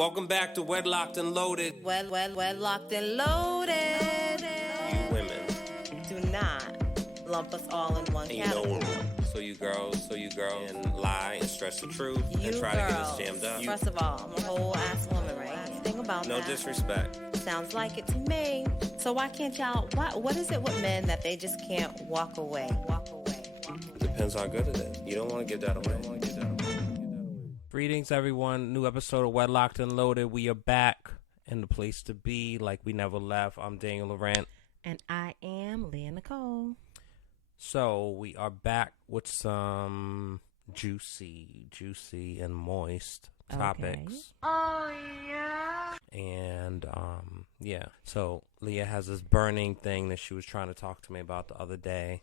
Welcome back to Wedlocked and Loaded. Wedlocked and loaded. You women. Do not lump us all in one category. So you girls, and lie and stretch the truth You and try girls, to get us jammed up. First of all, I'm a whole ass woman, right? Think about No that. disrespect. Sounds like it to me. So why can't y'all? What is it with men that they just can't walk away? Depends how good it is. You don't want to give that away. Greetings, everyone. New episode of Wedlocked and Loaded. We are back in the place to be, like we never left. I'm Daniel Laurent. And I am Leah Nicole. So we are back with some juicy and moist topics. Okay. Oh, yeah. And, yeah. So Leah has this burning thing that she was trying to talk to me about the other day.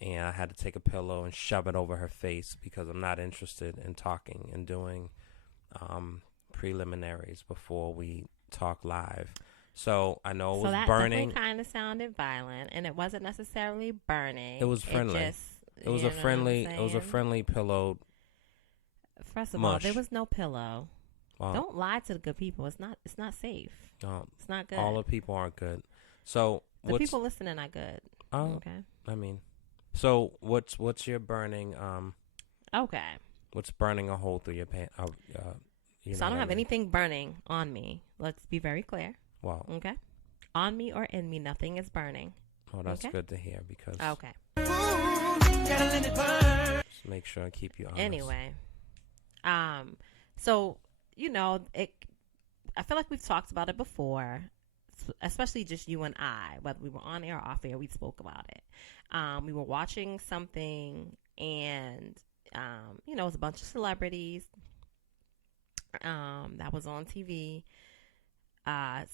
And I had to take a pillow and shove it over her face because I'm not interested in talking and doing preliminaries before we talk live. So I know it was that burning. Definitely kind of sounded violent, and it wasn't necessarily burning. It was friendly. It was a friendly pillow. First of mush. all, there was no pillow. Wow. Don't lie to the good people. It's not safe. It's not good. All the people aren't good. So the people listening are good. Okay. I mean, so what's your burning? Okay. What's burning a hole through your pants? So I don't have anything burning on me. Let's be very clear. Wow. Okay. On me or in me, nothing is burning. Oh, that's good to hear because. Okay. Just make sure I keep you honest. Anyway, so I feel like we've talked about it before, especially just you and I, whether we were on air or off air, we spoke about it. We were watching something, and it was a bunch of celebrities that was on TV,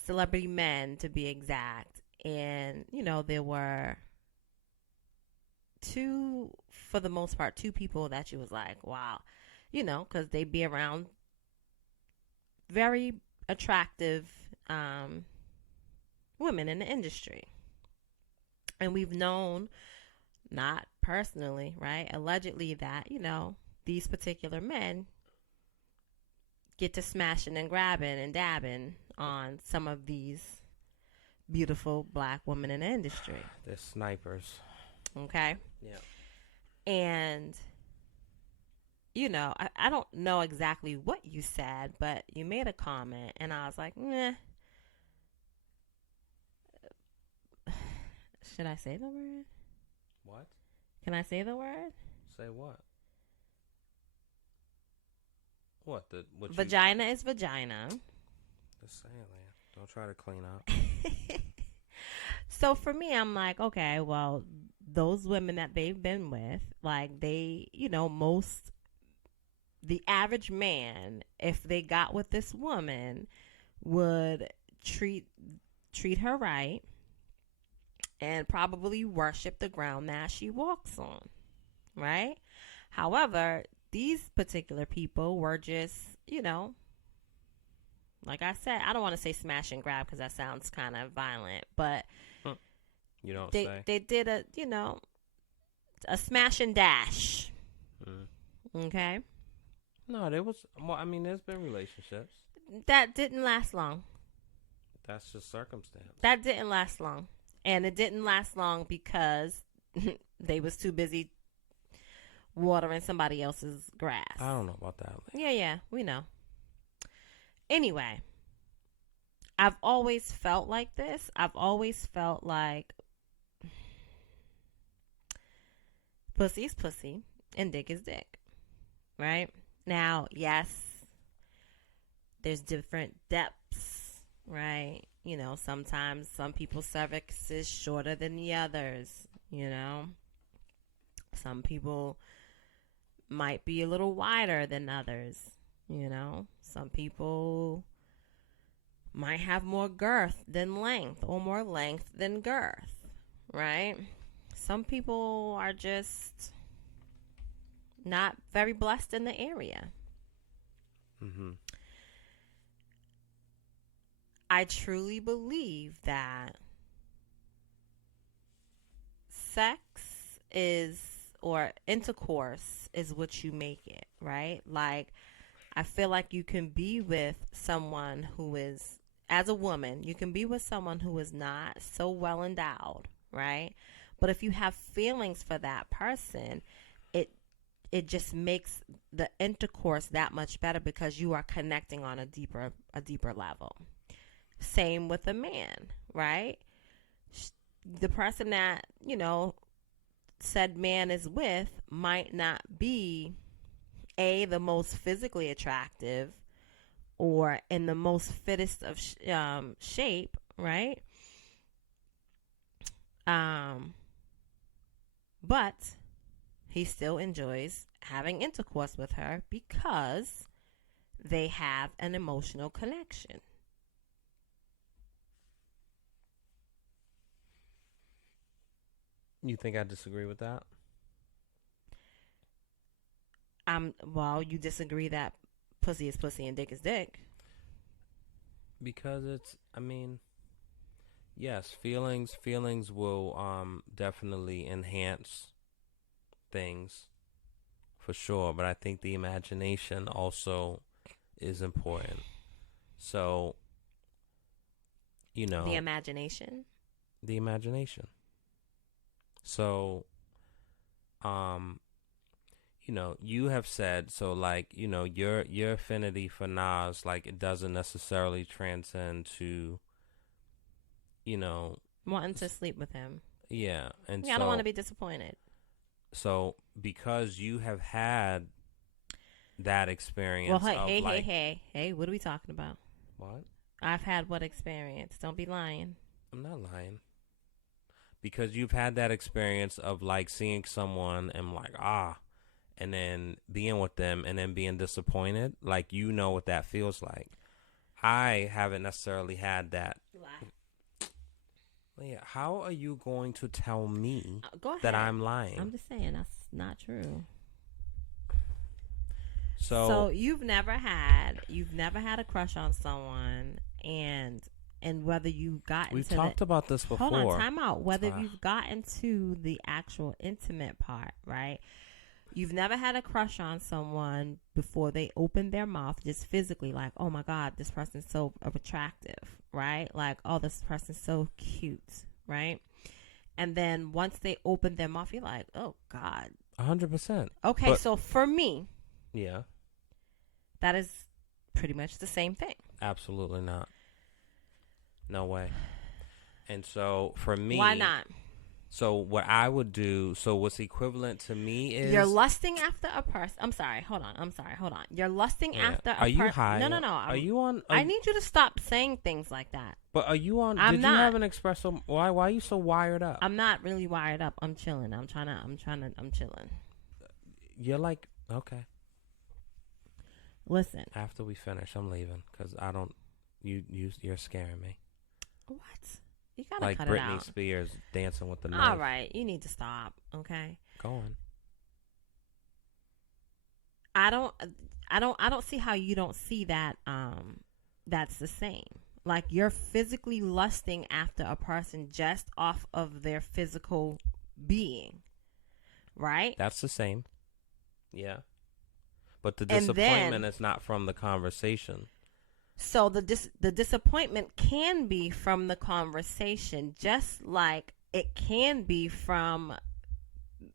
celebrity men to be exact, and there were two, for the most part, two people that you was like, wow, because they be around very attractive women in the industry. And we've known, not personally, right, allegedly that, these particular men get to smashing and grabbing and dabbing on some of these beautiful black women in the industry. They're snipers. Okay? Yeah. And, I don't know exactly what you said, but you made a comment, and I was like, nah. Should I say the word? What? Can I say the word? Say what? What? Vagina is vagina. Just saying, Leah. Don't try to clean up. So for me, I'm like, okay, well, those women that they've been with, like the average man, if they got with this woman, would treat her right and probably worship the ground that she walks on, right? However, these particular people were just, like I said, I don't want to say smash and grab because that sounds kind of violent, but you don't they did a smash and dash. Okay? No, there's been relationships. That didn't last long. That's just circumstance. That didn't last long. And it didn't last long because they was too busy watering somebody else's grass. I don't know about that. Yeah, we know. Anyway, I've always felt like this. I've always felt like pussy is pussy and dick is dick. Right? Now, yes, there's different depths, right? Sometimes some people's cervix is shorter than the others, Some people might be a little wider than others, Some people might have more girth than length or more length than girth, right? Some people are just not very blessed in the area. Mm-hmm. I truly believe that sex is, or intercourse is what you make it, right? Like, I feel like you can be with someone who is, as a woman, you can be with someone who is not so well endowed, right? But if you have feelings for that person, it just makes the intercourse that much better because you are connecting on a deeper level. Same with a man, right? The person that, said man is with might not be the most physically attractive or in the most fittest of shape, right? But he still enjoys having intercourse with her because they have an emotional connection. You think I disagree with that? Well, you disagree that pussy is pussy and dick is dick. Because yes, feelings will definitely enhance things for sure, but I think the imagination also is important. So, The imagination. So, you have said, so like, your affinity for Nas, like, it doesn't necessarily transcend to, Wanting to sleep with him. Yeah. And I don't want to be disappointed. So, because you have had that experience. Well, hey, what are we talking about? What? I've had what experience? Don't be lying. I'm not lying. Because you've had that experience of like seeing someone and like, and then being with them and then being disappointed. Like, what that feels like. I haven't necessarily had that. Leah, how are you going to tell me that I'm lying? I'm just saying that's not true. So you've never had a crush on someone, and whether you got we've into talked about this before. Hold on, time out. Whether you've gotten to the actual intimate part, right? You've never had a crush on someone before they opened their mouth, just physically, like, oh my God, this person's so attractive, right? Like, oh, this person's so cute, right? And then once they open their mouth, you're like, oh God. 100%. Okay, so for me, yeah, that is pretty much the same thing. Absolutely not. No way. And so for me, why not? So what I would do, so what's equivalent to me is you're lusting after a person. I'm sorry. Hold on. You're lusting after a person. Are you high? No. Are you on? I need you to stop saying things like that. But are you on? I'm did not. You have an espresso? Why are you so wired up? I'm not really wired up. I'm chilling. I'm chilling. You're like, okay. Listen. After we finish, I'm leaving because I don't. You're scaring me. What? You gotta like cut Britney it out. Spears dancing with the knife. All right, you need to stop. Okay. Go on. I don't see how you don't see that. That's the same. Like, you're physically lusting after a person just off of their physical being, right? That's the same. Yeah. But the disappointment is not from the conversation. So the disappointment can be from the conversation, just like it can be from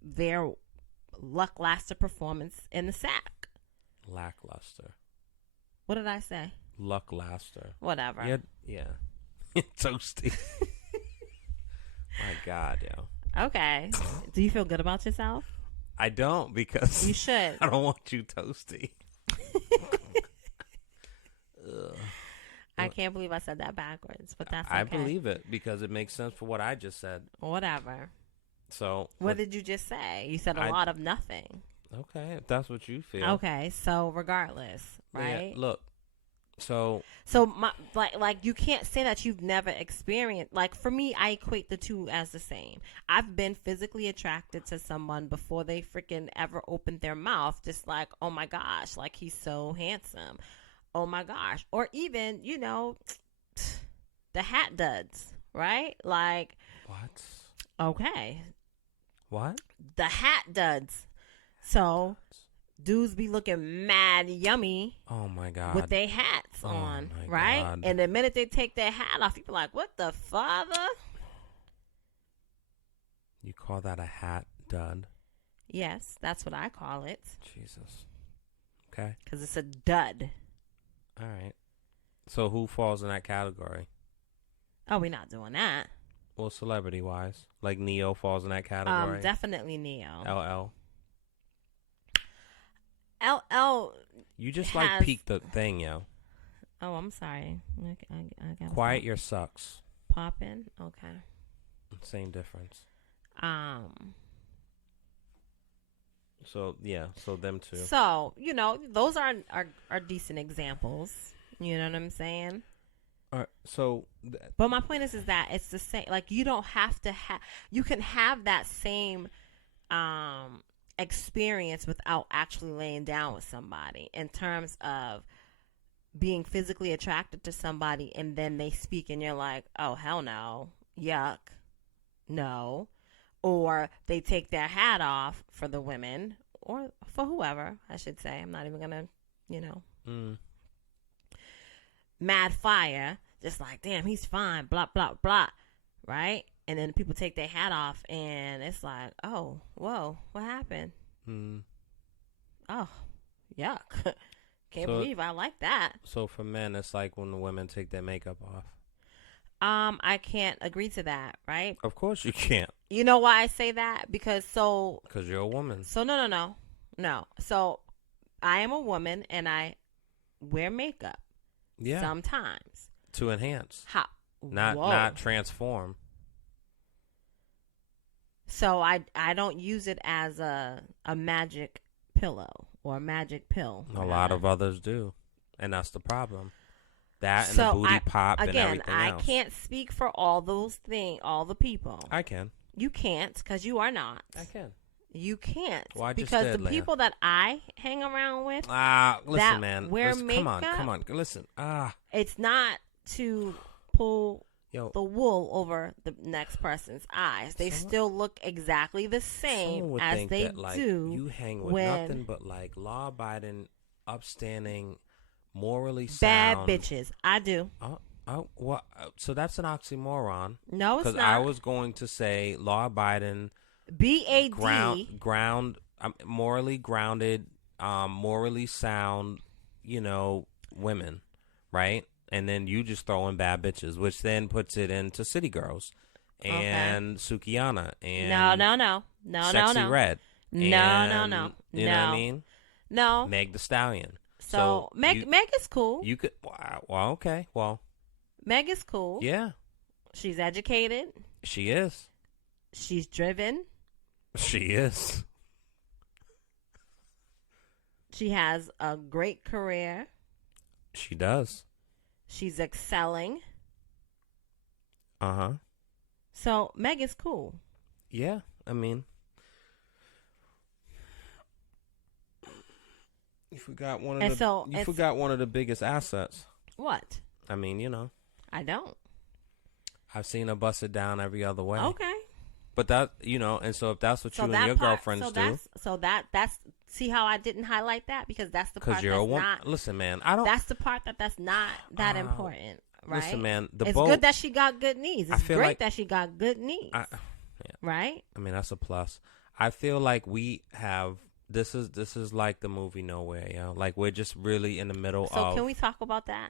their lackluster performance in the sack. Lackluster. What did I say? Lackluster. Whatever. Yeah. Toasty. My God, yo. Okay. Do you feel good about yourself? I don't, because you should. I don't want you toasty. I can't believe I said that backwards, but that's okay. I believe it because it makes sense for what I just said. Whatever. So what did you just say? You said a lot of nothing. Okay, if that's what you feel. Okay, so regardless, right? Yeah, look, so my, like you can't say that you've never experienced. Like, for me, I equate the two as the same. I've been physically attracted to someone before they freaking ever opened their mouth. Just like, oh my gosh, like, he's so handsome. Oh my gosh. Or even, the hat duds, right? Like, what? Okay. What? The hat duds. So dudes be looking mad yummy Oh my God. with their hats Oh on, my right? God. And the minute they take their hat off, people like, what the father? You call that a hat dud? Yes, that's what I call it. Jesus. Okay. Because it's a dud. All right. So who falls in that category? Oh, we're not doing that. Well, celebrity-wise. Like Neo falls in that category? Definitely Neo. LL. LL. You just has... like peaked the thing, yo. Oh, I'm sorry. I got Quiet your sucks. Poppin'? Okay. Same difference. So, yeah. So, them two. So, those are decent examples. You know what I'm saying? All right. So. But my point is that it's the same. Like, you don't have to have. You can have that same experience without actually laying down with somebody in terms of being physically attracted to somebody, and then they speak and you're like, oh, hell no. Yuck. No. Or they take their hat off for the women, or for whoever, I should say. I'm not even going to, mad fire, just like, damn, he's fine, blah, blah, blah, right? And then people take their hat off, and it's like, oh, whoa, what happened? Oh, yuck. Can't believe I like that. So for men, it's like when the women take their makeup off. I can't agree to that, right? Of course you can't. You know why I say that? Because you're a woman. So no. So I am a woman and I wear makeup. Yeah. Sometimes. To enhance. How? Not transform. So I don't use it as a magic pillow or a magic pill. A lot of others do. And that's the problem. That and the booty pop and everything else. Again, I can't speak for all those things, all the people. I can. You can't, because you are not. I can. You can't. Well, because the people that I hang around with, listen, man. Wear makeup. Come on. Listen. It's not to pull the wool over the next person's eyes. They still look exactly the same as they do. You hang with nothing but like law-abiding, upstanding, morally sound bad bitches. I do. What? So that's an oxymoron. No, it's not. Because I was going to say law-abiding, BAD, morally grounded, morally sound, women, right? And then you just throw in bad bitches, which then puts it into City Girls and Sukiyana and no, Sexy Red. No. You know what I mean? No. Meg the Stallion. So Meg is cool. You could. Well, okay. Well, Meg is cool. Yeah. She's educated. She is. She's driven. She is. She has a great career. She does. She's excelling. Uh-huh. So Meg is cool. Yeah, I mean, you forgot one of the biggest assets. What? I mean, I don't. I've seen her bust it down every other way. Okay. But that, and so if that's what you and your girlfriends do. That's see how I didn't highlight that? Because that's the part you're that's a woman. not. Listen, man, that's the part that's not that important, right? Listen, man, it's good that she got good knees. It's great that she got good knees. Right? I mean, that's a plus. I feel like we have this is like the movie Nowhere, Like we're just really in the middle of. So can we talk about that?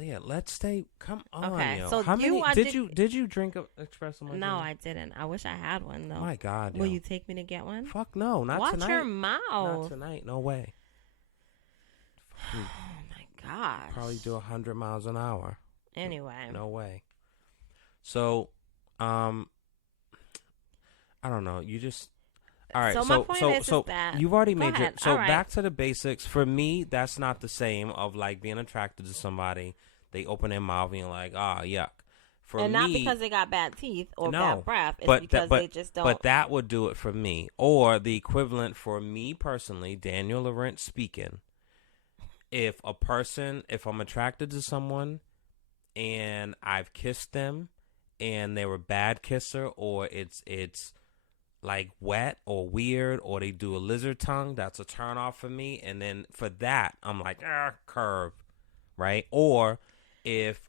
Yeah, let's stay. Come on, okay, yo. So how many did you drink espresso martini? No, I didn't. I wish I had one though. My God, will you take me to get one? Fuck no, not Watch tonight. Watch your mouth. Not tonight. No way. Oh my gosh. Probably do 100 miles an hour. Anyway. No way. So, I don't know. You just. All right. So my point is that you've already made your. So right. Back to the basics. For me, that's not the same of like being attracted to somebody. They open their mouth and you're like, yuck. And not because they got bad teeth or bad breath. It's because they just don't. But that would do it for me. Or the equivalent for me personally, Daniel Laurent speaking. If I'm attracted to someone and I've kissed them and they were a bad kisser, or it's like wet or weird, or they do a lizard tongue, that's a turn off for me. And then for that, I'm like, curve, right? Or if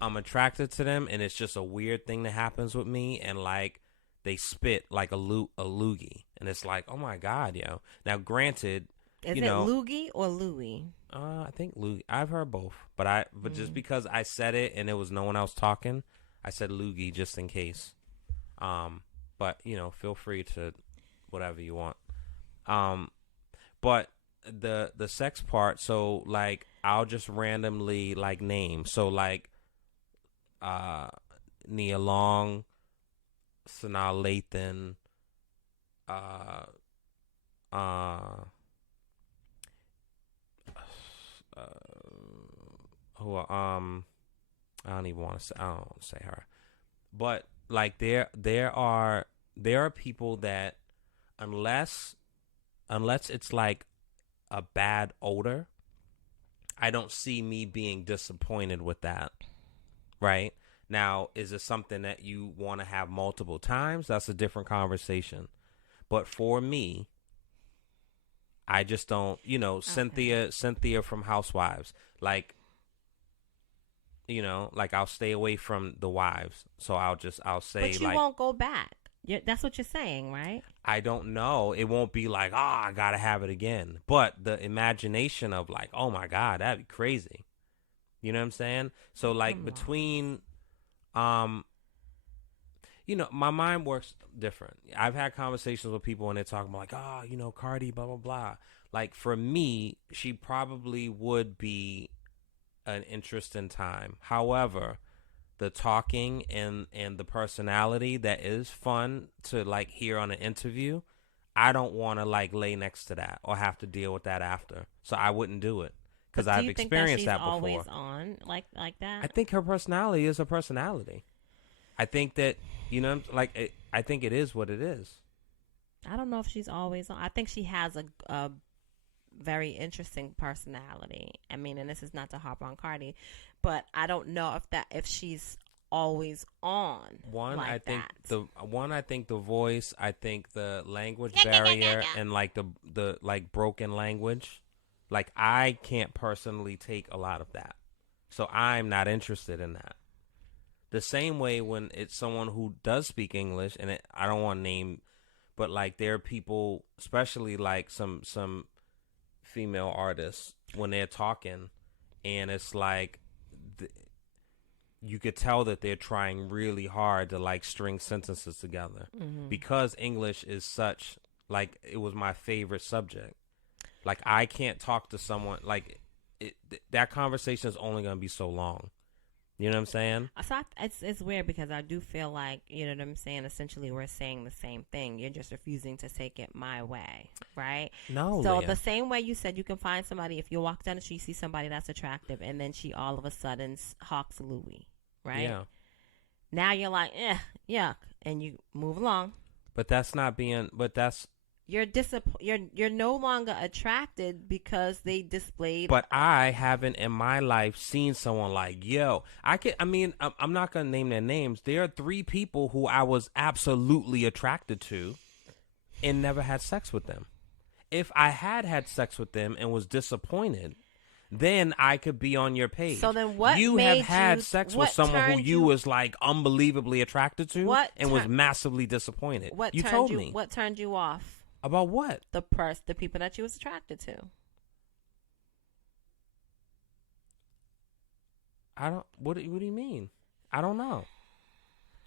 I'm attracted to them and it's just a weird thing that happens with me, and like they spit like a loogie, and it's like, oh my God, yo. Now, granted, Is it loogie or Louie? I think loogie. I've heard both, but just because I said it and there was no one else talking, I said loogie just in case. But feel free to whatever you want. But the sex part, so like I'll just randomly like name. So like Nia Long, Sanaa Lathan, who I don't even want to say, I don't want to say her, but like there are people that unless it's like a bad odor, I don't see me being disappointed with that. Right? Now, is it something that you want to have multiple times? That's a different conversation. But for me, I just don't, okay. Cynthia from Housewives, like I'll stay away from the wives. So I'll say, but you won't go back. That's what you're saying, right? I don't know. It won't be like, I gotta have it again. But the imagination of like, oh my God, that'd be crazy. You know what I'm saying? So like between, my mind works different. I've had conversations with people and they're talking about like, Cardi, blah, blah, blah. Like for me, she probably would be an interesting time. However, the talking and the personality that is fun to like hear on an interview, I don't want to like lay next to that or have to deal with that after. So I wouldn't do it. Because I've experienced that before. Do you think that she's always on like that? I think her personality is her personality. I think that, I think it is what it is. I don't know if she's always on. I think she has a very interesting personality. I mean, and this is not to harp on Cardi, but I don't know if she's always on. I think the voice, I think the language barrier and like the like broken language. Like, I can't personally take a lot of that. So I'm not interested in that. The same way when it's someone who does speak English, and I don't want to name, but like there are people, especially like some female artists, when they're talking, and it's like you could tell that they're trying really hard to like string sentences together. Mm-hmm. Because English is such, like, it was my favorite subject. Like, I can't talk to someone, like, that conversation is only going to be so long. You know what I'm saying? So it's weird because I do feel like, you know what I'm saying, essentially we're saying the same thing. You're just refusing to take it my way, right? No, So Leah. The same way you said you can find somebody, if you walk down the street, you see somebody that's attractive, and then she all of a sudden hawks Louis, right? Yeah. Now you're like, yuck, and you move along. But that's not being, You're no longer attracted because they displayed. But I haven't in my life seen someone like, I'm not going to name their names. There are 3 people who I was absolutely attracted to and never had sex with them. If I had sex with them and was disappointed, then I could be on your page. So then what you have had sex with someone who you was like unbelievably attracted to and was massively disappointed. You told me. What turned you off? About what? The people that you was attracted to. What do you mean? I don't know.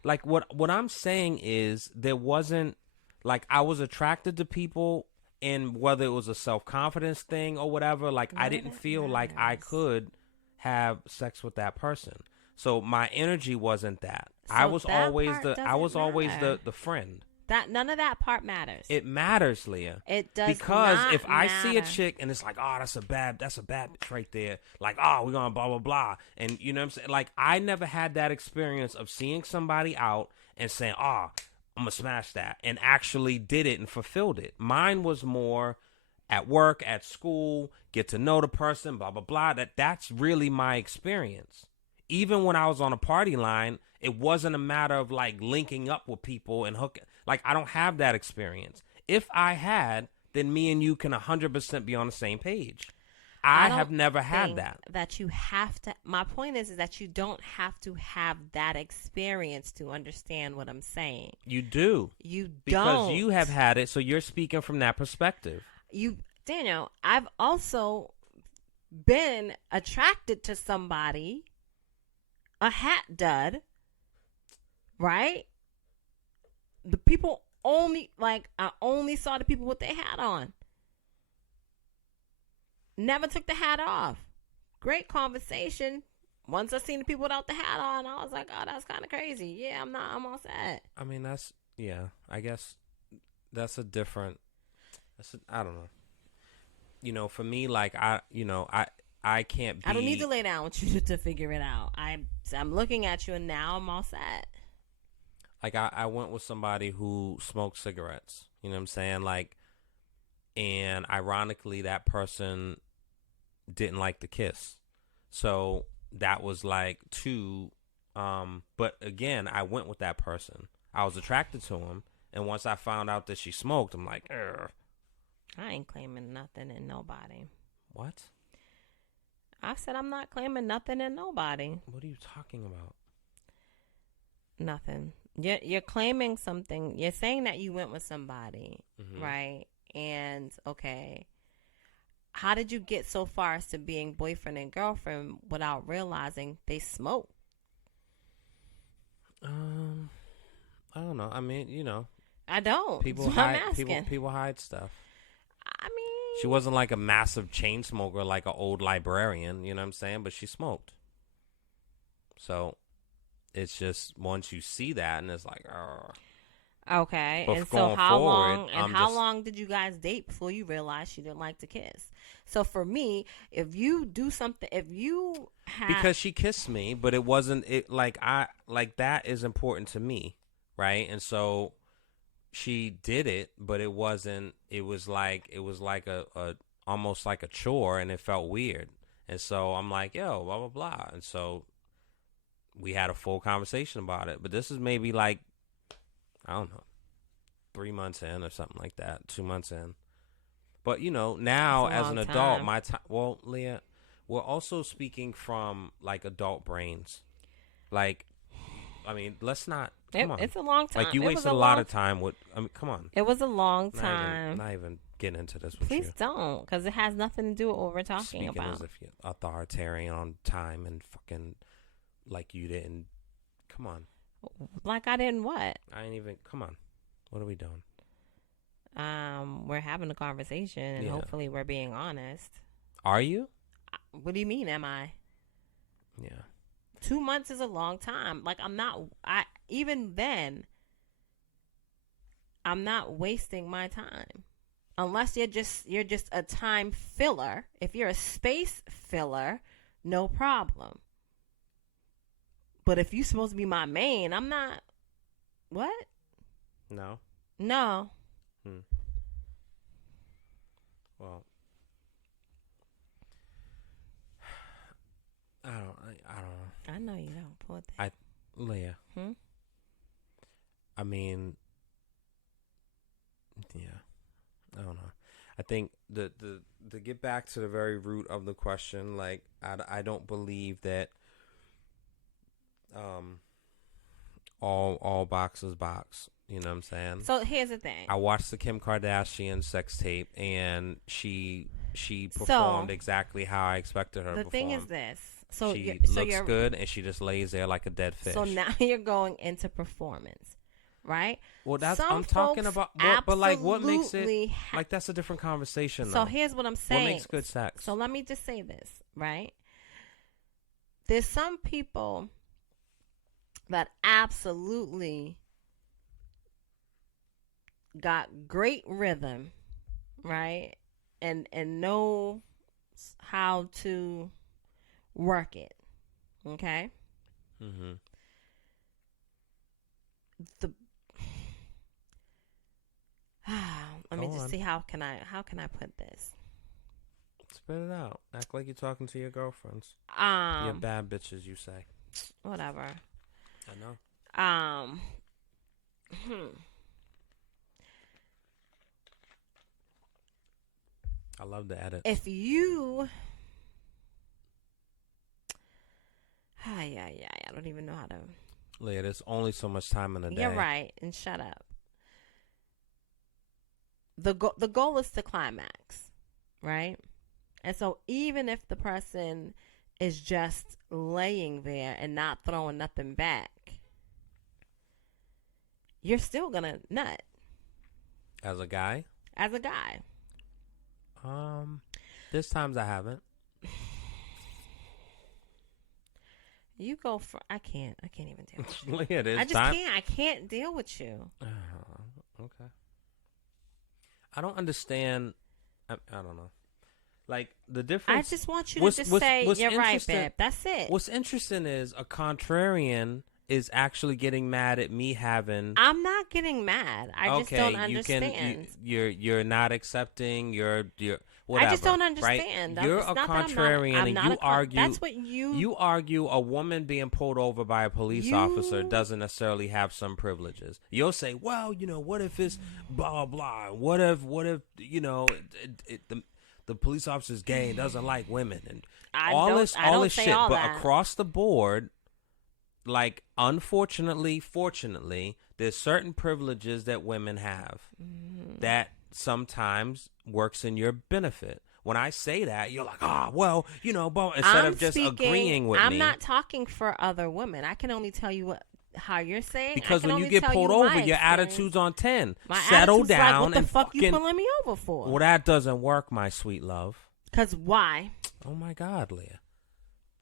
Like what I'm saying is there wasn't, like, I was attracted to people, and whether it was a self-confidence thing or whatever, like I didn't feel like I could have sex with that person. So my energy wasn't that. So I was always the friend. That none of that part matters. It matters, Leah. It does because not if I matter. see a chick and it's like, that's a bad bitch right there. Like, we're gonna blah blah blah, and you know what I'm saying. Like, I never had that experience of seeing somebody out and saying, I'm gonna smash that, and actually did it and fulfilled it. Mine was more at work, at school, get to know the person, blah blah blah. That's really my experience. even when I was on a party line, it wasn't a matter of like linking up with people and hooking. Like, I don't have that experience. If I had, then me and you can 100% be on the same page. I have never had that. That you have to. My point is that you don't have to have that experience to understand what I'm saying. You do. You because don't. You have had it, so you're speaking from that perspective. Daniel, I've also been attracted to somebody, a hat dud, right? The people I only saw the people with their hat on. Never took the hat off. Great conversation. Once I seen the people without the hat on, I was like, oh, that's kind of crazy. Yeah, I'm all set. I mean, I guess that's a different, I don't know. For me, like, I can't be. I don't need to lay down with you to figure it out. I'm looking at you and now I'm all set. Like, I went with somebody who smoked cigarettes. You know what I'm saying? Like, and ironically, that person didn't like the kiss. So that was like two. But again, I went with that person. I was attracted to him. And once I found out that she smoked, I'm like, ugh. I ain't claiming nothing in nobody. What? I said I'm not claiming nothing in nobody. What are you talking about? Nothing. You're claiming something. You're saying that you went with somebody, right? And, okay, how did you get so far as to being boyfriend and girlfriend without realizing they smoke? I don't know. I mean, I don't. People hide. People hide stuff. I mean, she wasn't like a massive chain smoker, like an old librarian. You know what I'm saying? But she smoked. So it's just once you see that, and it's like, okay. But and so how forward, long did you guys date before you realized she didn't like to kiss? So for me, if you do something, because she kissed me, but it wasn't that is important to me, right? And so she did it, but it wasn't. It was like a almost like a chore, and it felt weird. And so I'm like, yo, blah blah blah. And so we had a full conversation about it. But this is maybe like, I don't know, 3 months in or something like that, 2 months in. But, now as an adult, my time. Well, Leah, we're also speaking from like adult brains. Like, I mean, let's not. Come on. It's a long time. Like, you wasted a lot of time with. I mean, come on. It was a long time. Not even getting into this with Please you. don't, because it has nothing to do with what we're talking about. Speaking as if you're authoritarian on time and fucking like you didn't. Come on. Like I didn't what? I ain't even. Come on. What are we doing? We're having a conversation, and hopefully we're being honest. Are you? What do you mean, am I? Yeah. 2 months is a long time. Like, even then, I'm not wasting my time. Unless you're just a time filler. If you're a space filler, no problem. But if you're supposed to be my main, I'm not. What? No. No. Well, I don't know. I know you don't. Pull that. Leah. I mean, yeah. I don't know. I think the to get back to the very root of the question, like, I don't believe that all boxes box. You know what I'm saying? So here's the thing. I watched the Kim Kardashian sex tape, and she performed exactly how I expected her to perform. The thing is this. So she looks good, and she just lays there like a dead fish. So now you're going into performance, right? Well, that's I'm talking about. But like, what makes it like that's a different conversation. So though. Here's what I'm saying. What makes good sex? So let me just say this, right? There's some people that absolutely got great rhythm, right? And know how to work it. Okay? Mm-hmm. Let me just see how can I put this? Spit it out. Act like you're talking to your girlfriends. Your bad bitches, you say. whatever. I know. I love the edit. If you, I don't even know how to. Leah, there's only so much time in a day. You're right, and shut up. The goal is to climax, right? And so even if the person is just laying there and not throwing nothing back, you're still gonna nut. As a guy? As a guy. There's times I haven't. You go for. I can't even deal with you. Leah, there's I just can't. I can't deal with you. Okay. I don't understand. I don't know. Like, the difference. I just want you to just say, you're right, babe. That's it. What's interesting is a contrarian is actually getting mad at me having. I'm not getting mad. I just don't understand. You're not accepting. You're whatever. I just don't understand. Right? You're a contrarian, and you argue. That's what you. You argue a woman being pulled over by a police officer doesn't necessarily have some privileges. You'll say, well, what if it's blah blah? What if the police officer's gay and doesn't like women and all this shit. But across the board, like, unfortunately, fortunately, there's certain privileges that women have that sometimes works in your benefit. When I say that, you're like, but instead of just agreeing with me. I'm not talking for other women. I can only tell you how you're saying. Because when you get pulled over, your attitude's on 10. Settle down. Like, what the fuck you pulling me over for? Well, that doesn't work, my sweet love. Because why? Oh, my God, Leah.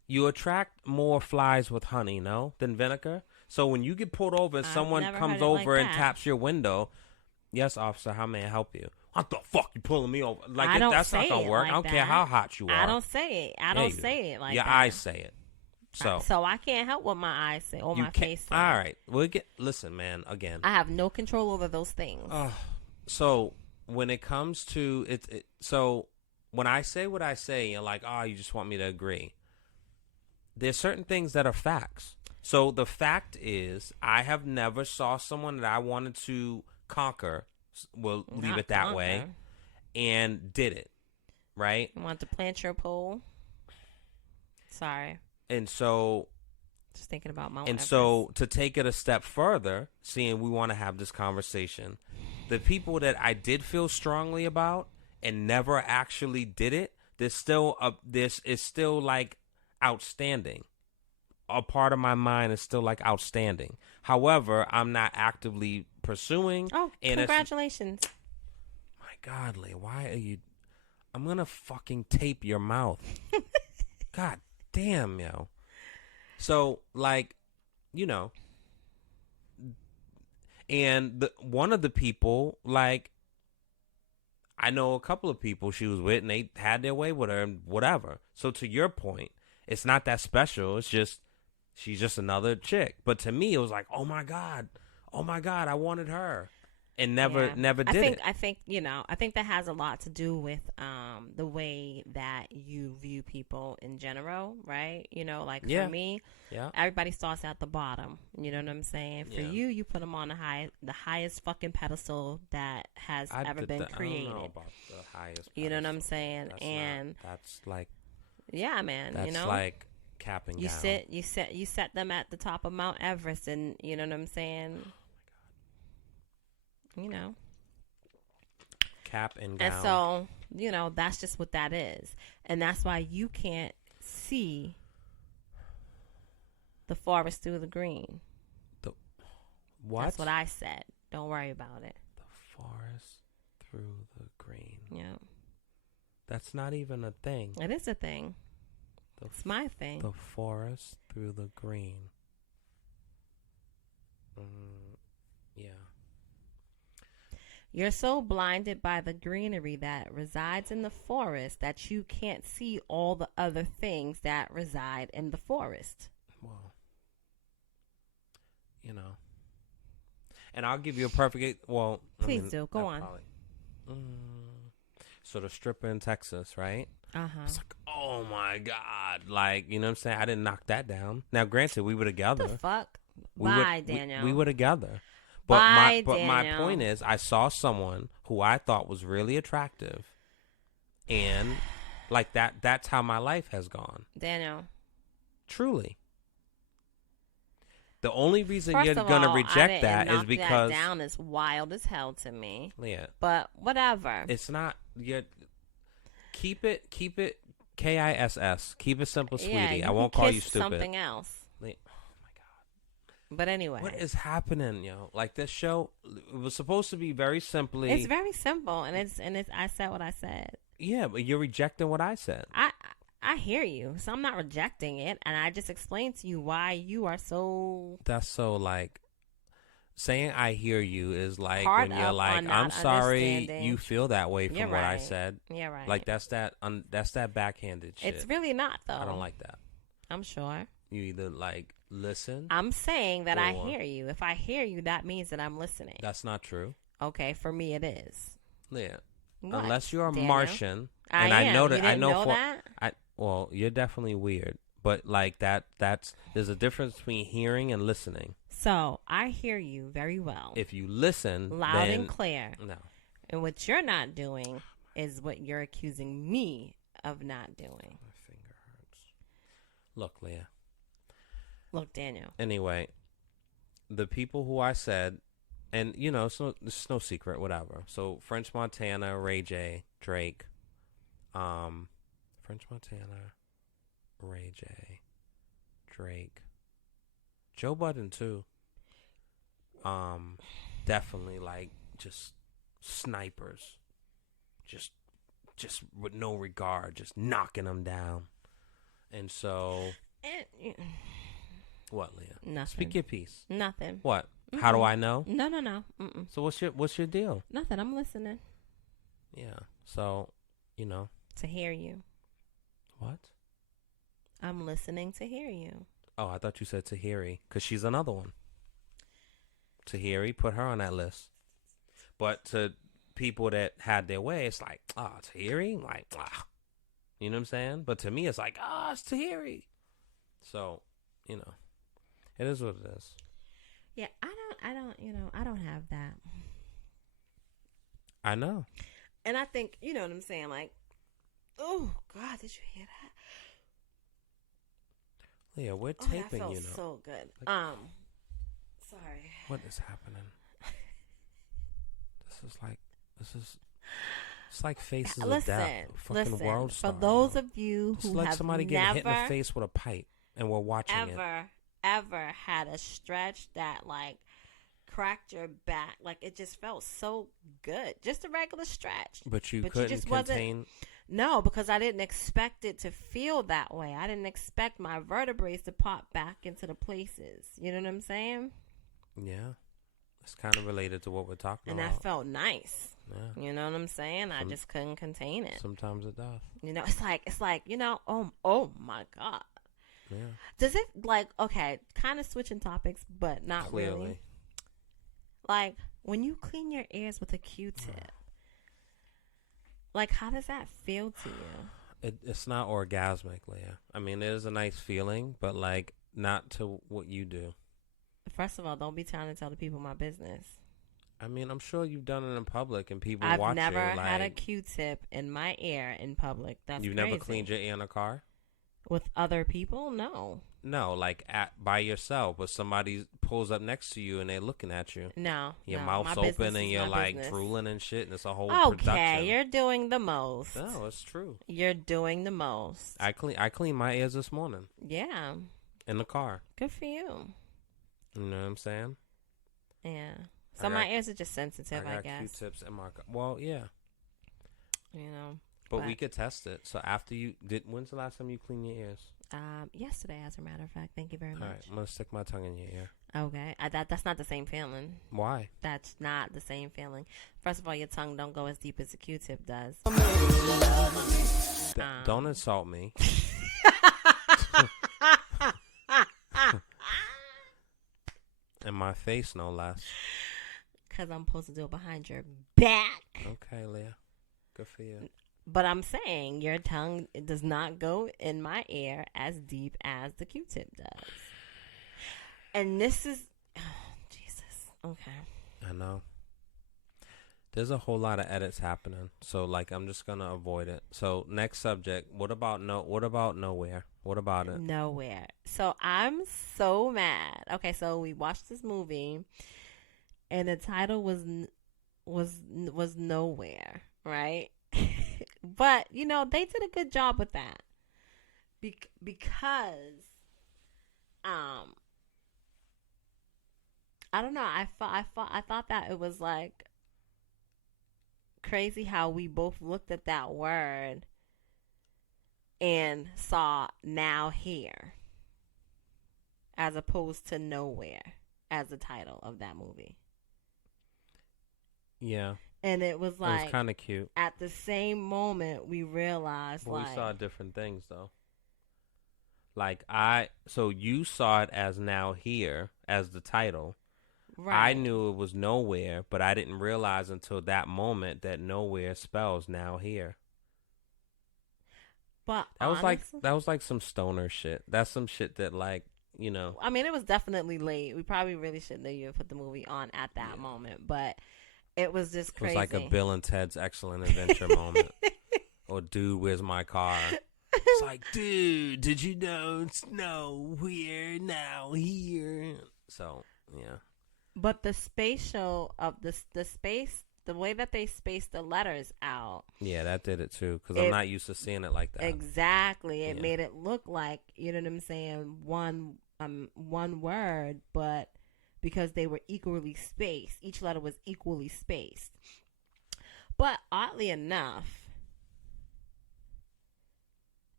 You attract more flies with honey, no, than vinegar. So when you get pulled over, someone comes over and taps your window. Yes, officer, how may I help you? What the fuck you pulling me over? Like, that's not gonna work. I don't care how hot you are. I don't say it. I don't say it like your that. eyes say it. So I can't help what my eyes say or my face say. All right, listen, man. Again, I have no control over those things. So when it comes to it, so when I say what I say, you're like, you just want me to agree. There's certain things that are facts. So the fact is, I have never saw someone that I wanted to conquer. We'll leave it that way, and did it. Right? You want to plant your pole? Sorry. And so, just thinking about Mount and Everest. so to take it a step further, seeing we want to have this conversation, the people that I did feel strongly about and never actually did it, this is still like outstanding. A part of my mind is still like outstanding. However, I'm not actively pursuing. Oh, congratulations. My God, Leah, why are you? I'm going to fucking tape your mouth. God damn, yo. So, like, and one of the people, like, I know a couple of people she was with and they had their way with her and whatever. So to your point, it's not that special. It's just, she's just another chick. But to me, it was like, oh my God, I wanted her. And never did it. I think that has a lot to do with the way that you view people in general, right? For me, everybody starts at the bottom. You know what I'm saying? For you put them on the highest fucking pedestal that has ever been created. I don't know about the highest pedestal. You know what I'm saying? That's like, yeah, man. That's like cap and gown. You set them at the top of Mount Everest, and you know what I'm saying? Cap and gown. And so, that's just what that is. And that's why you can't see the forest through the green. What? That's what I said. Don't worry about it. The forest through the green. Yeah. That's not even a thing. It is a thing. It's my thing. The forest through the green. Yeah. You're so blinded by the greenery that resides in the forest that you can't see all the other things that reside in the forest. Well, and I'll give you a perfect. Please do. Go on. So the stripper in Texas, right? I was like, oh my God. Like, you know what I'm saying? I didn't knock that down. Now, granted, we were together. What the fuck? We Bye, Daniel. We were together. But Bye, my Daniel. point is, I saw someone who I thought was really attractive. And like that's how my life has gone. Daniel. Truly. The only reason First you're of going to all, reject that is knock because that down is wild as hell to me. Yeah. But whatever. It's not keep it KISS. Keep it simple, sweetie. Yeah, I won't call you kiss stupid. Something else. Oh my God. But anyway. What is happening, yo? Like this show, it was supposed to be very simply. It's very simple, and it's. I said what I said. Yeah, but you're rejecting what I said. I hear you, so I'm not rejecting it, and I just explained to you why you are so. That's so like saying I hear you is like Hard when you're like I'm sorry you feel that way from what I said. Yeah, right. Like that's that backhanded shit. It's really not though. I don't like that. I'm sure. You either like listen. I'm saying that I hear you. If I hear you, that means that I'm listening. That's not true. Okay, for me it is. Yeah. What? Unless you're a Daniel? Martian, I know am. that You I know for that? well, you're definitely weird, but like that's there's a difference between hearing and listening. So I hear you very well. If you listen loud then, and clear. No. And what you're not doing is what you're accusing me of not doing. My finger hurts. Look, Leah. Look, Daniel. Anyway, the people who I said, and you know, so this is no secret, whatever. So French Montana, Ray J, Drake, French Montana, Ray J, Drake, Joe Budden too. Definitely like just snipers, just with no regard, just knocking them down. And so, what, Leah? Nothing. Speak your piece. Nothing. What? Mm-mm. How do I know? No. Mm-mm. So what's your deal? Nothing. I'm listening. Yeah. So, you know. To hear you. What? I'm listening to hear you. Oh, I thought you said Tahiri, because she's another one. Tahiri, put her on that list. But to people that had their way, it's like, Tahiri? Like, you know what I'm saying? But to me, it's like, it's Tahiri. So, you know, it is what it is. Yeah, I don't have that. I know. And I think, you know what I'm saying? Like, oh, God, did you hear that? Leah, we're taping, that felt you know. So good. Like, sorry. What is happening? It's like Faces of Death. Fucking world star. For those of you who like have somebody never getting hit in the face with a pipe and we're watching ever had a stretch that like cracked your back, like it just felt so good, just a regular stretch. But you couldn't just contain. No, because I didn't expect it to feel that way. I didn't expect my vertebrae to pop back into the places. You know what I'm saying? Yeah, it's kind of related to what we're talking about. And that felt nice. Yeah. You know what I'm saying? I just couldn't contain it. Sometimes it does. You know, it's like you know, oh my God. Yeah. Does it like okay? Kind of switching topics, but not Clearly. really. Like when you clean your ears with a Q-tip, like how does that feel to you? It's not orgasmic, Leah. I mean, it is a nice feeling, but like not to what you do. First of all, don't be trying to tell the people my business. I mean, I'm sure you've done it in public and people I've watch it. I've never had a like, Q-tip in my ear in public. That's You've crazy. never cleaned your ear in a car? With other people? No. No, like by yourself, but somebody pulls up next to you and they're looking at you. No. Your no, mouth's my open and you're like business. drooling and shit, and it's a whole Okay, production. you're doing the most. No, it's true. You're doing the most. I cleaned my ears this morning. Yeah. In the car. Good for you. You know what I'm saying? Yeah. So my ears are just sensitive, I guess. Q-tips in my car. Well, yeah. You know. But we could test it. So after when's the last time you cleaned your ears? Yesterday, as a matter of fact. Thank you very much. All right, I'm gonna stick my tongue in your ear. Okay, that's not the same feeling. Why? That's not the same feeling. First of all, your tongue don't go as deep as a Q-tip does. Don't insult me. In my face, no less. Because I'm supposed to do it behind your back. Okay, Leah. Good for you. But I'm saying your tongue does not go in my ear as deep as the Q-tip does. And this is, oh, Jesus. Okay. I know. There's a whole lot of edits happening, so like I'm just gonna avoid it. So next subject. What about nowhere? What about it? Nowhere. So I'm so mad. Okay, so we watched this movie, and the title was nowhere, right? But they did a good job with that because I don't know. I thought that it was like crazy how we both looked at that word and saw now here as opposed to nowhere as the title of that movie. Yeah. And it was like, it was kind of cute. At the same moment, we realized, But like, we saw different things though. Like so you saw it as now here as the title. right. I knew it was nowhere, but I didn't realize until that moment that nowhere spells now here. But That honestly, was like some stoner shit. That's some shit that I mean, it was definitely late. We probably really shouldn't have even put the movie on at that moment, but it was just It was crazy. like a Bill and Ted's Excellent Adventure moment. Or, dude, where's my car? It's like, dude, did you know it's nowhere now here? So, yeah. But the spatial of the space, the way that they spaced the letters out. Yeah, that did it too, because I'm not used to seeing it like that. Exactly. It made it look like, you know what I'm saying, one word, but because they were equally spaced. Each letter was equally spaced. But oddly enough,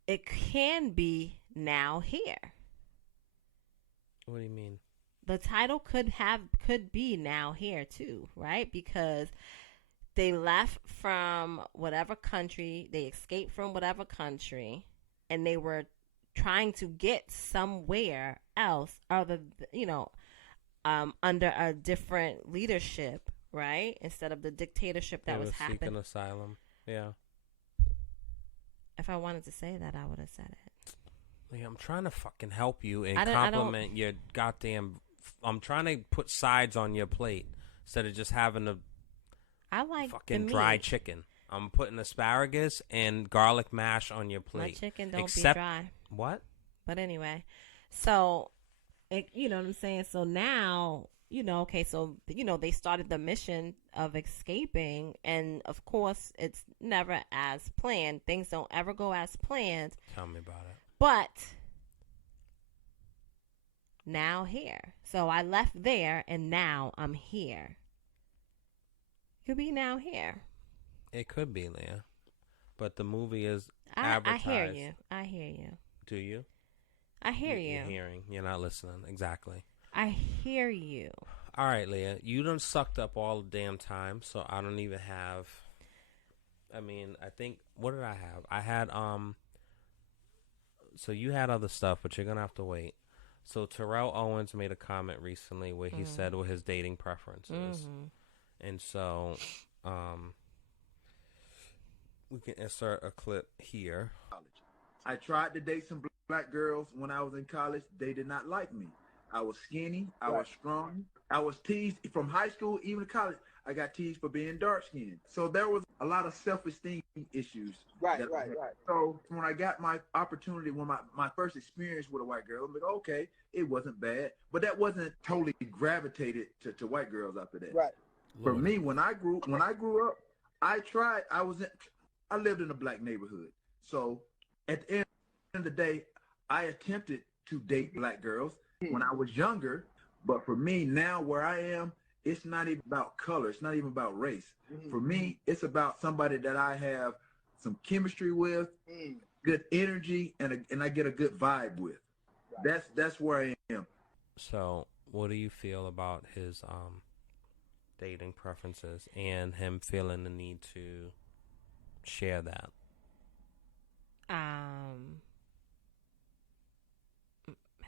it can be now here. What do you mean? The title could be now here too, right? Because they left from whatever country, they escaped from whatever country, and they were trying to get somewhere else, other, under a different leadership, right? Instead of the dictatorship that was happening. Seeking asylum. Yeah. If I wanted to say that, I would have said it. Yeah, I'm trying to fucking help you and compliment your goddamn. I'm trying to put sides on your plate instead of just having I like fucking dry chicken. I'm putting asparagus and garlic mash on your plate. My chicken don't be dry. What? But anyway, so you know what I'm saying. So now, okay, so they started the mission of escaping, and of course, it's never as planned. Things don't ever go as planned. Tell me about it. But now here. So I left there, and now I'm here. Could be now here. It could be, Leah. But the movie is advertised. I hear you. Do you? I hear you. You're hearing. You're not listening. Exactly. I hear you. All right, Leah. You done sucked up all the damn time, so I don't even have... I mean, I think... What did I have? I had, So you had other stuff, but you're going to have to wait. So Terrell Owens made a comment recently where he said what his dating preferences. And so, we can insert a clip here. I tried to date some black girls when I was in college. They did not like me. I was skinny. I was strong. I was teased from high school, even to college. I got teased for being dark skinned. So there was a lot of self-esteem issues. Right. So when I got my opportunity, when my first experience with a white girl, I'm like, okay, it wasn't bad. But that wasn't totally gravitated to white girls after that. Right. For me, when I grew up, I lived in a black neighborhood. So at the end of the day, I attempted to date black girls when I was younger. But for me now, where I am, it's not even about color. It's not even about race. For me, it's about somebody that I have some chemistry with, good energy, and I get a good vibe with. That's where I am. So what do you feel about his dating preferences and him feeling the need to share that?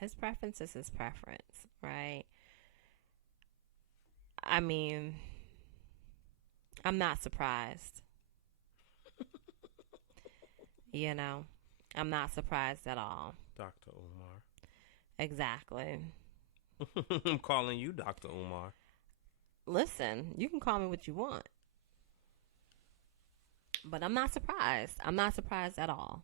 His preference is his preference, right? I mean, I'm not surprised. You know, I'm not surprised at all. Dr. Umar. Exactly. I'm calling you Dr. Umar. Listen, you can call me what you want. But I'm not surprised. I'm not surprised at all.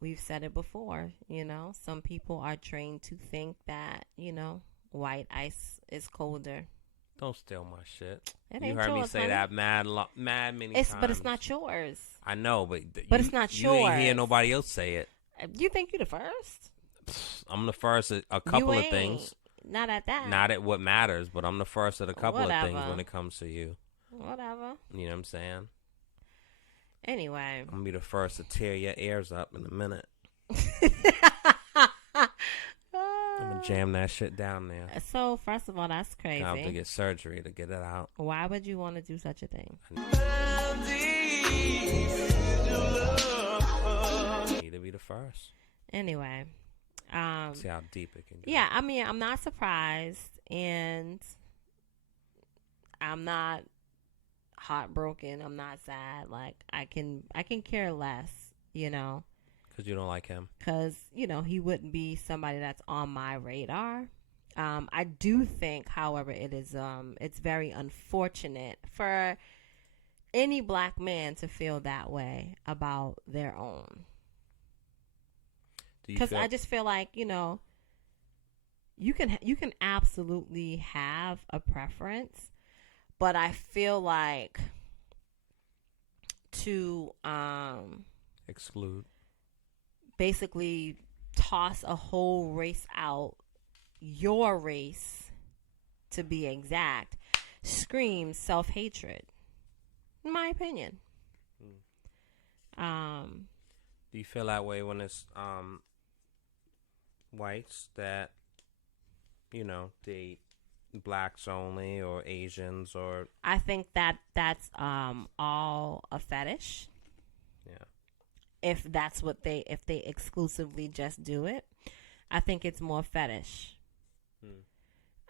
We've said it before, you know, some people are trained to think that, you know, white ice is colder. Don't steal my shit. It You ain't heard me yours, say honey. that mad many times. But it's not yours. I know, but It's not you ain't hear yours. nobody else say it. You think you the first? I'm the first at a couple of things. Not at that. Not at what matters, but I'm the first at a couple of things Whatever. when it comes to you. Whatever. You know what I'm saying? Anyway. I'm going to be the first to tear your ears up in a minute. I'm going to jam that shit down there. So, first of all, that's crazy. I have to get surgery to get it out. Why would you want to do such a thing? I need to be the first. Anyway. See how deep it can go. Yeah, I mean, I'm not surprised, and I'm not heartbroken. I'm not sad. Like, I can care less, you know. Because you don't like him. Because, you know, he wouldn't be somebody that's on my radar. I do think, however, it's very unfortunate for any black man to feel that way about their own. Because I just feel like, you know, you can absolutely have a preference, but I feel like to exclude, basically toss a whole race out, your race to be exact, screams self-hatred, in my opinion. Do you feel that way when it's whites that, you know, date blacks only or Asians? Or I think that's all a fetish. Yeah. If they exclusively just do it, I think it's more fetish.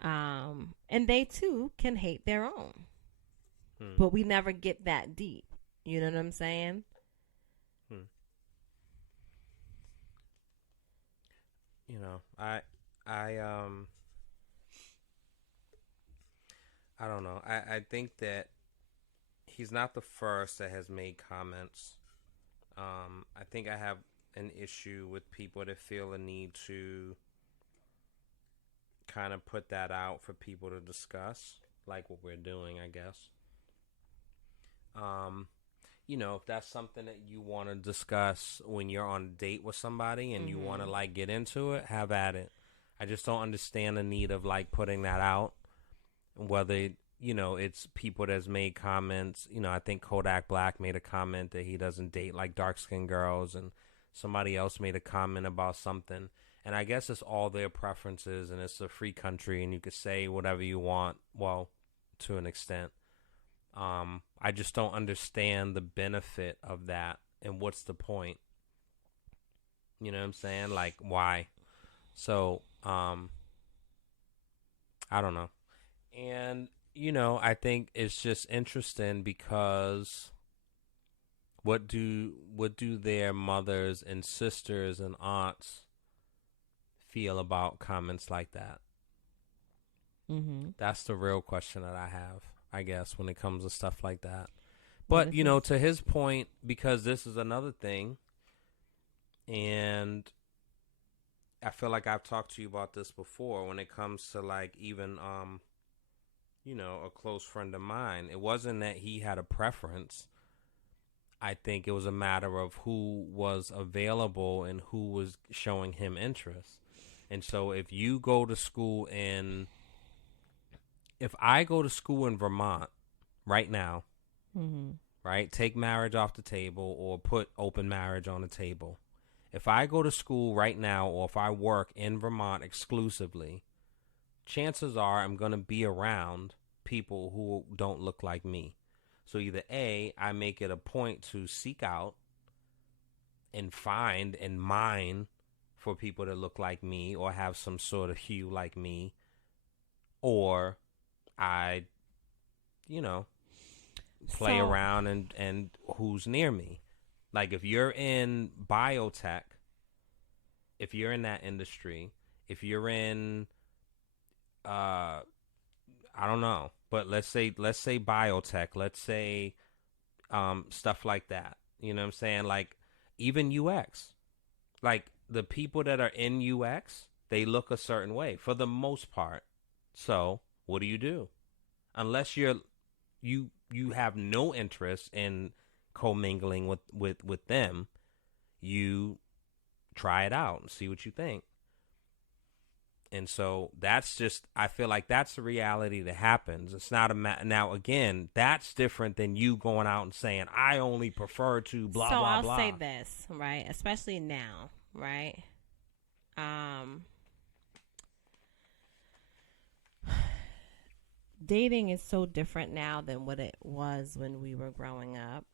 And they too can hate their own. But we never get that deep. You know what I'm saying? You know, I don't know. I think that he's not the first that has made comments. I think I have an issue with people that feel a need to kind of put that out for people to discuss, like what we're doing, I guess. You know, if that's something that you want to discuss when you're on a date with somebody and you want to, like, get into it, have at it. I just don't understand the need of, like, putting that out. Whether, you know, it's people that's made comments. You know, I think Kodak Black made a comment that he doesn't date, like, dark-skinned girls, and somebody else made a comment about something. And I guess it's all their preferences, and it's a free country, and you could say whatever you want, well, to an extent. I just don't understand the benefit of that, and what's the point? You know what I'm saying? Like, why? So, I don't know. And, you know, I think it's just interesting because what do their mothers and sisters and aunts feel about comments like that? That's the real question that I have, I guess, when it comes to stuff like that. But, you know, to his point, because this is another thing, and I feel like I've talked to you about this before, when it comes to, like, even, you know, a close friend of mine, it wasn't that he had a preference. I think it was a matter of who was available and who was showing him interest. And so if you go to school if I go to school in Vermont right now, right, take marriage off the table or put open marriage on the table. If I go to school right now or if I work in Vermont exclusively, chances are I'm going to be around people who don't look like me. So either A, I make it a point to seek out and find and mine for people that look like me or have some sort of hue like me, or I, you know. play around and who's near me. Like if you're in biotech, if you're in that industry, if you're in I don't know, but let's say biotech, let's say stuff like that. You know what I'm saying? Like even UX. Like the people that are in UX, they look a certain way for the most part. So, what do? Unless you have no interest in commingling with them, you try it out and see what you think. And so that's just, I feel like that's the reality that happens. It's not now again, that's different than you going out and saying, I only prefer to blah, blah, blah. So I'll say this, right? Especially now, right? Dating is so different now than what it was when we were growing up,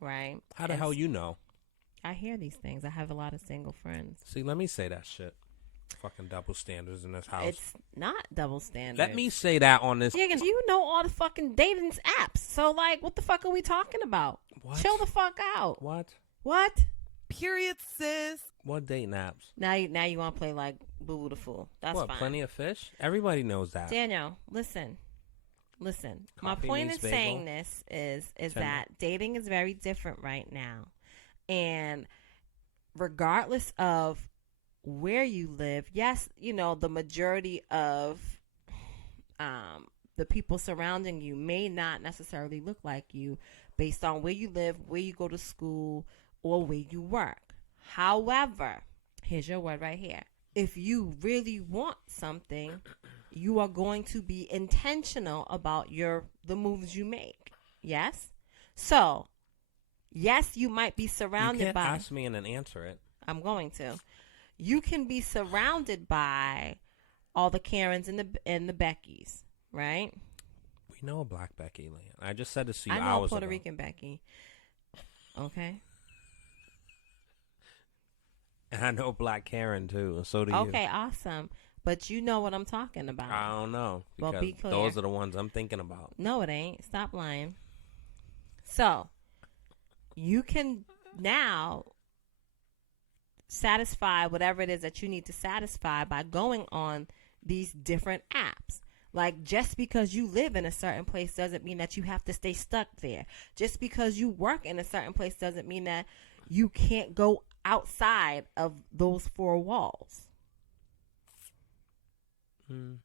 right? How the hell you know? I hear these things. I have a lot of single friends. See, let me say that shit. Fucking double standards in this house. It's not double standards. Let me say that on this. Yeah, because you know all the fucking dating apps. So, like, what the fuck are we talking about? What? Chill the fuck out. What? Period, sis. What dating apps? Now you want to play like Boo Boo the Fool. That's what, fine. Plenty of fish? Everybody knows that. Daniel, listen. My Coffee point in meets bagel. saying this is Tender. that dating is very different right now. And regardless of where you live, yes, you know, the majority of the people surrounding you may not necessarily look like you based on where you live, where you go to school, or where you work. However, here's your word right here. If you really want something, you are going to be intentional about the moves you make. Yes? So, yes, you might be surrounded You can't by... ask me and then answer it. I'm going to. You can be surrounded by all the Karens and the Beckys, right? We know a black Becky, Leah. I just said this to you I know hours a Puerto ago. Rican Becky. Okay? And I know black Karen, too, and so do you. Okay, awesome. But you know what I'm talking about. I don't know. Well, Because be clear. those are the ones I'm thinking about. No, it ain't. Stop lying. So, you can now satisfy whatever it is that you need to satisfy by going on these different apps. Like, just because you live in a certain place doesn't mean that you have to stay stuck there. Just because you work in a certain place doesn't mean that you can't go outside of those four walls.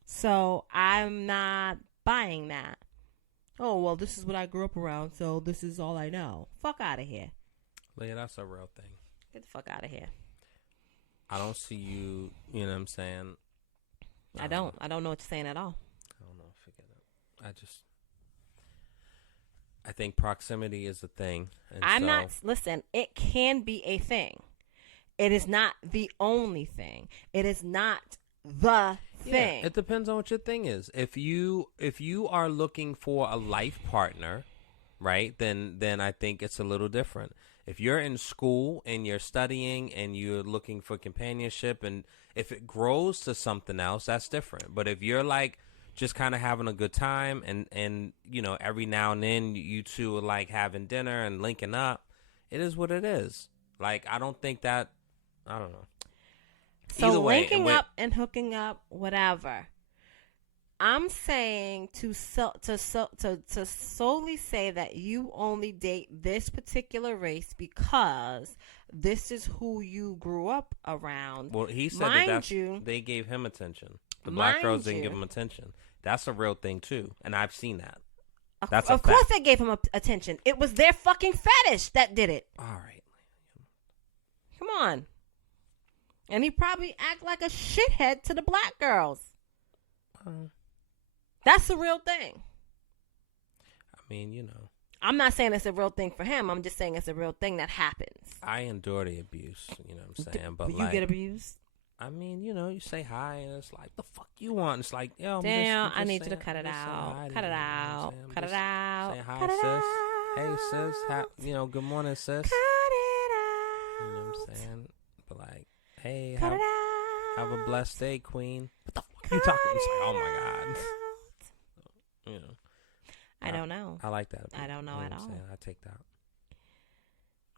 So I'm not buying that. Oh, well, this is what I grew up around, so this is all I know. Fuck out of here. Leah, that's a real thing. Get the fuck out of here. I don't see you, you know what I'm saying? I don't know what you're saying at all. I don't know. Forget it. I think proximity is a thing. And listen, it can be a thing. It is not the only thing. It is not the thing. Yeah, it depends on what your thing is. If you are looking for a life partner, right, then I think it's a little different. If you're in school and you're studying and you're looking for companionship, and if it grows to something else, that's different. But if you're like just kind of having a good time and you know, every now and then you two are like having dinner and linking up, it is what it is. Like, I don't think that, I don't know. So Either way, linking up and hooking up, whatever. I'm saying to solely say that you only date this particular race because this is who you grew up around. Well, he said they gave him attention. The black girls didn't give him attention. That's a real thing too, and I've seen that. That's of course they gave him attention. It was their fucking fetish that did it. All right. Come on. And he probably act like a shithead to the black girls. That's a real thing. I mean, you know. I'm not saying it's a real thing for him. I'm just saying it's a real thing that happens. I endure the abuse, you know what I'm saying? But you like, get abused? I mean, you know, you say hi and it's like, the fuck you want? It's like, yo, damn, I need you to cut it out. Cut it out. Cut it out. Say hi, cut it sis. out. Hey, sis. You know, good morning, sis. Cut it out. You know what I'm saying? But like, hey, cut it out. Have a blessed day, queen. What the fuck are you talking? It's like, oh my God. Out. You know. I don't know. I like that. I don't know You at what I'm all. saying? I take that.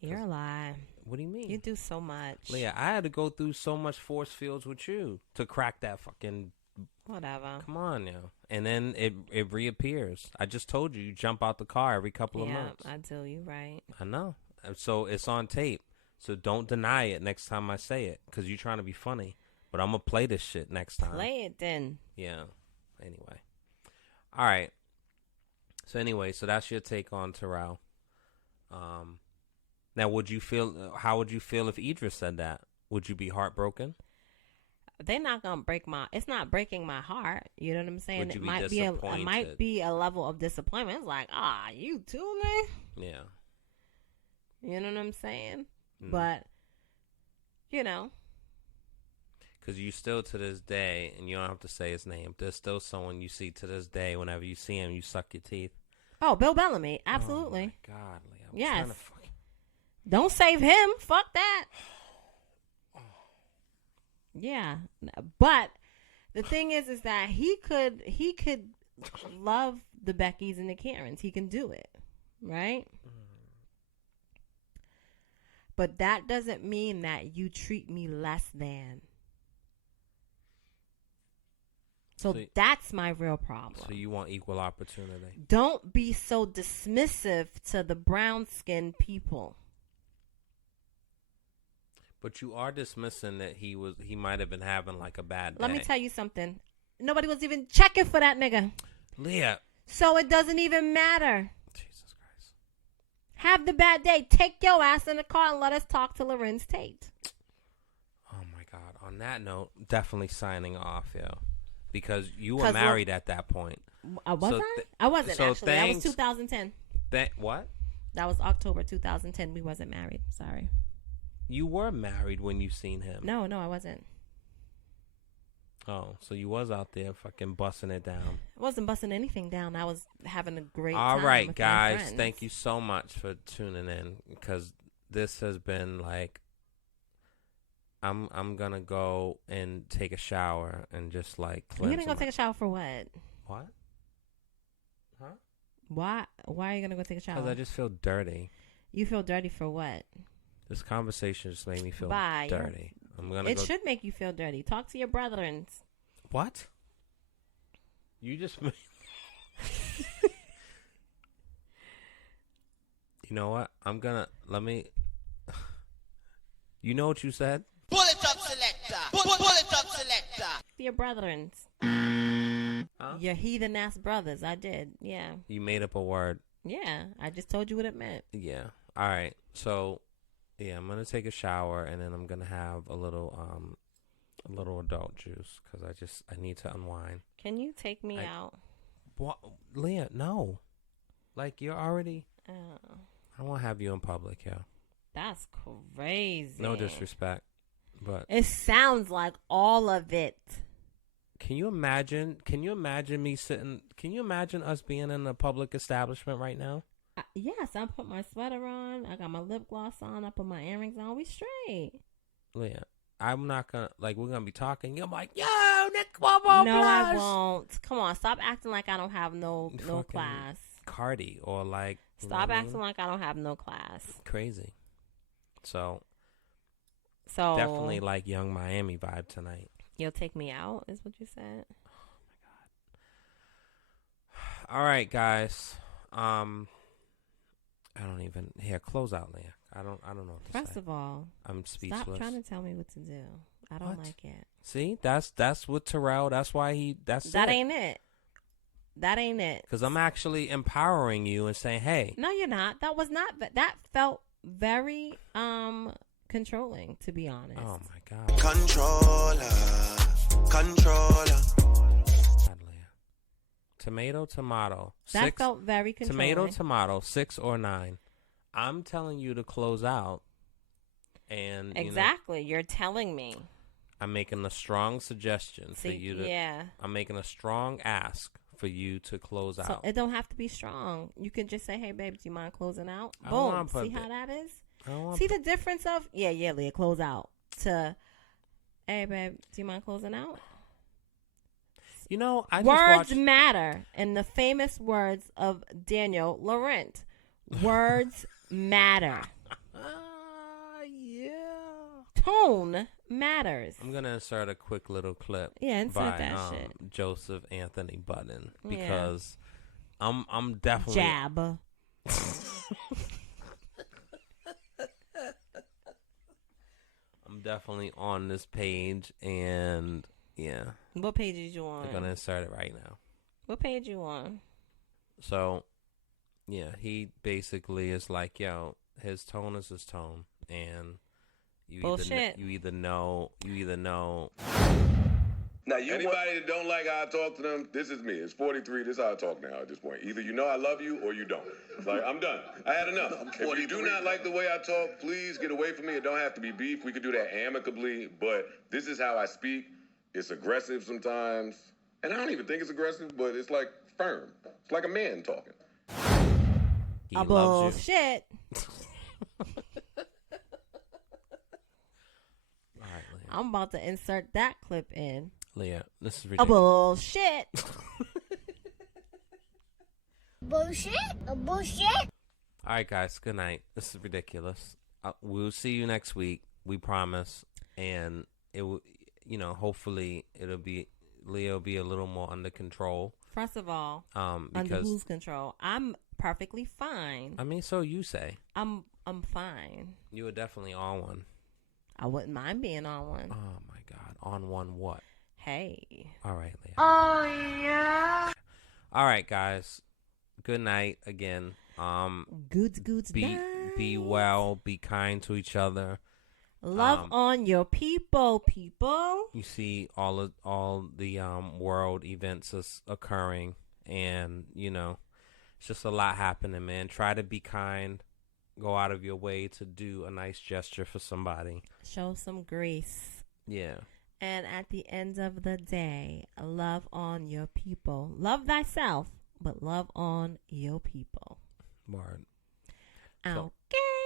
You're a lie. What do you mean? You do so much. Leah, I had to go through so much force fields with you to crack that fucking. Whatever. Come on now. And then it reappears. I just told you jump out the car every couple of months. Yeah, I do. You right. I know. So it's on tape. So don't deny it next time I say it because you're trying to be funny. But I'm going to play this shit next time. Play it then. Yeah. Anyway. All right. So anyway, so that's your take on Terrell. Now, how would you feel if Idris said that? Would you be heartbroken? They're not gonna it's not breaking my heart. You know what I'm saying? Would you It be might disappointed? it might be a level of disappointment. It's like, you too, man. Yeah. You know what I'm saying? Mm. But you know, because you still to this day, and you don't have to say his name, there's still someone you see to this day. Whenever you see him, you suck your teeth. Oh, Bill Bellamy, absolutely. Oh my God, Leah. I'm Yes. trying to fucking... Don't save him. Fuck that. Yeah, but the thing is that he could love the Beckys and the Karens. He can do it, right? But that doesn't mean that you treat me less than. So that's my real problem. So you want equal opportunity? Don't be so dismissive to the brown-skinned people. But you are dismissing that he might have been having like a bad day. Let me tell you something. Nobody was even checking for that nigga. Leah. So it doesn't even matter. Jesus Christ. Have the bad day. Take your ass in the car and let us talk to Lorenz Tate. Oh my God. On that note, definitely signing off, yo. Because you were married at that point. I wasn't actually. That was 2010. What? That was October 2010. We wasn't married. Sorry. You were married when you seen him. No, I wasn't. Oh, so you was out there fucking busting it down. I wasn't busting anything down. I was having a great time. All right, with guys. my friends. Thank you so much for tuning in because this has been like I'm gonna go and take a shower and just like cleanse. You're gonna go take a shower for what? What? Huh? Why are you gonna go take a shower? Because I just feel dirty. You feel dirty for what? This conversation just made me feel Bye. dirty. It should make you feel dirty. Talk to your brethren. What? You just made... You know what? You know what you said? Pull it up, selector. Pull it up, selector. Your brethren. Huh? Your heathen ass brothers. I did. Yeah. You made up a word. Yeah. I just told you what it meant. Yeah. All right. So, yeah, I'm gonna take a shower and then I'm gonna have a little adult juice because I need to unwind. Can you take me out? What, Leah? No. Like you're already. Oh. I don't want to have you in public, yeah. That's crazy. No disrespect, but it sounds like all of it. Can you imagine me sitting? Can you imagine us being in a public establishment right now? Yes, I put my sweater on. I got my lip gloss on. I put my earrings on. We straight. Leah, I'm not gonna we're gonna be talking. I'm like, yo, Nick, blah, blah, no, blah. I won't. Come on, stop acting like I don't have no class. Cardi or like. Stop acting like I don't have no class. Crazy. So definitely like Young Miami vibe tonight. You'll take me out, is what you said. Oh my God. All right, guys. I don't even close out, Leah. I don't know what to say. First of all, I'm speechless. Stop trying to tell me what to do. I don't like it. See, that's what Terrell. That's why that ain't it. That ain't it. Because I'm actually empowering you and saying, hey. No, you're not. That felt very controlling, to be honest. Oh my God. Controller. God, Leah. Tomato. That felt very controlling. Tomato, 6 or 9. I'm telling you to close out. And exactly. You're telling me. I'm making a strong suggestion for you to. Yeah. I'm making a strong ask for you to close out. It don't have to be strong. You can just say, hey, babe, do you mind closing out? Boom. See how that is? See the difference of, yeah, Leah, close out, to, hey, babe, do you mind closing out? You know, I just Words watched... matter. And the famous words of Daniel Laurent. Words matter. Yeah. Tone matters. I'm going to insert a quick little clip Insert by that shit. Joseph Anthony Button, Yeah. because I'm definitely... Jab. I'm definitely on this page, and yeah. What page is you on? I'm going to insert it right now. What page you on? So, yeah, he basically is like, yo, his tone is his tone, and you Bullshit. either know. Now, anybody that don't like how I talk to them, this is me. It's 43. This is how I talk now at this point. Either you know I love you or you don't. Like, I'm done. I had enough. If you do not like the way I talk, please get away from me. It don't have to be beef. We could do that amicably, but this is how I speak. It's aggressive sometimes. And I don't even think it's aggressive, but it's like firm. It's like a man talking. He loves you. Bullshit. All right, Leah. I'm about to insert that clip in. Leah, this is ridiculous. Bullshit. Bullshit. All right, guys. Good night. This is ridiculous. We'll see you next week. We promise. And it will, hopefully Leah will be a little more under control. First of all, Because, under whose control? I'm perfectly fine. I mean, so you say. I'm fine. You were definitely on one. I wouldn't mind being on one. Oh my God. On one what? Hey. All right, Leah. Oh yeah. All right, guys. Good night again. Goods Be night. well. Be kind to each other. Love on your people. You see all the world events is occurring, and it's just a lot happening, man. Try to be kind. Go out of your way to do a nice gesture for somebody. Show some grace. Yeah. And at the end of the day, love on your people. Love thyself, but love on your people. Word. Okay. So,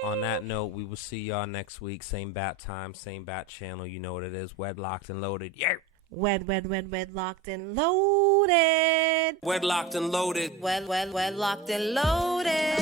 on that note, we will see y'all next week. Same bat time, same bat channel. You know what it is. Wedlocked and loaded. Yeah. Wedlocked and loaded. Wedlocked and loaded. Wedlocked and loaded.